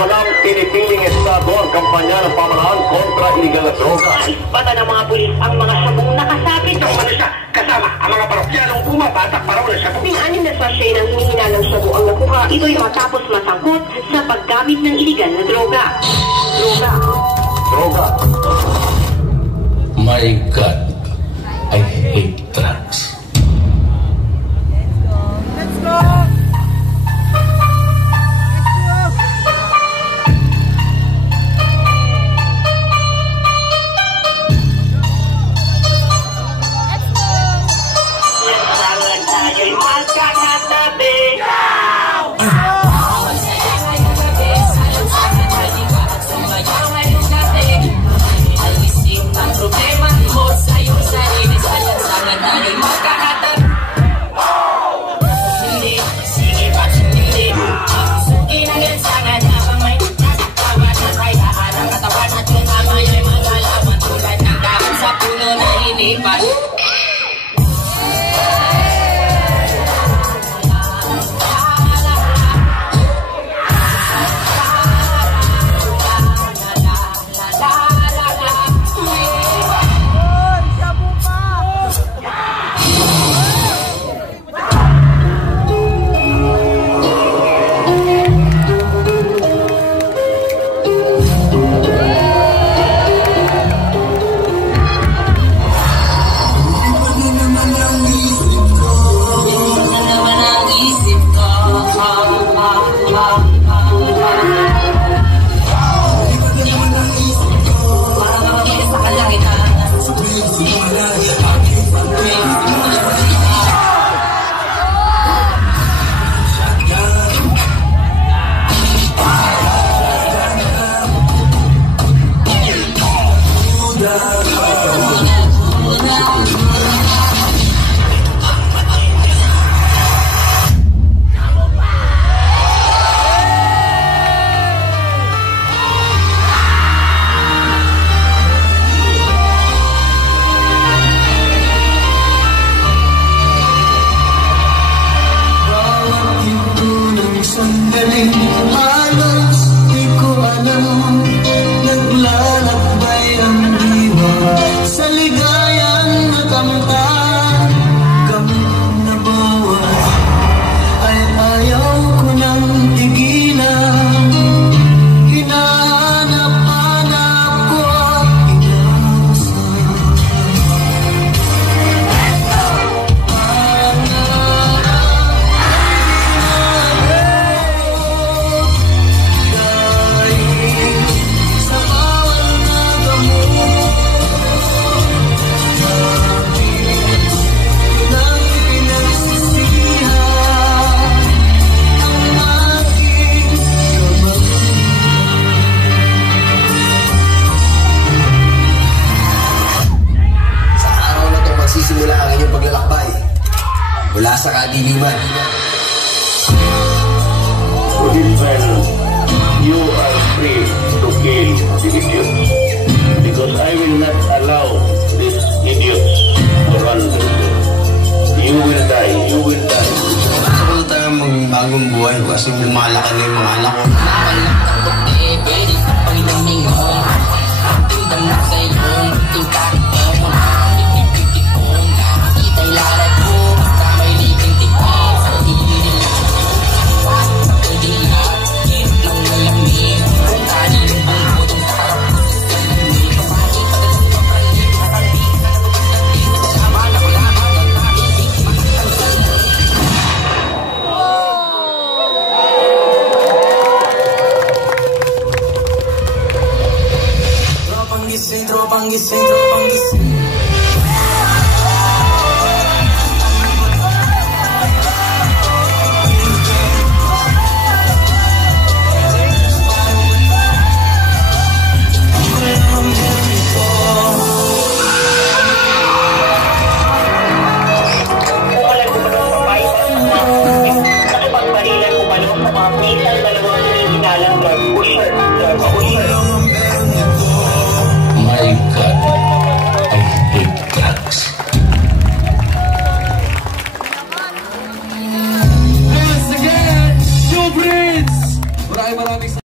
walang pinipiling estado ang kampanya ng pamahalaan kontra iligal na droga. Naispatan ng mga pulis ang mga sabong nakasakit ng manusa kasama ang mga parokyalong pumapatak para ng sabong. Ping-anim na sachet ng hinihina ng sabo ang nakuha. Ito'y matapos masangkot sa paggamit ng iligal na droga. Droga. My God, I hate drugs. Let's go! Mula sa kadiliman. Policemen, you are free to kill the idiots because I will not allow these idiots to run the show. You will die. You will die. Gusto ko tayo magbagong buhay kasi lumalaki na yung mga anak ko. Pwede pa pang ilang mingon. Tingnan mo sa iyong tingka.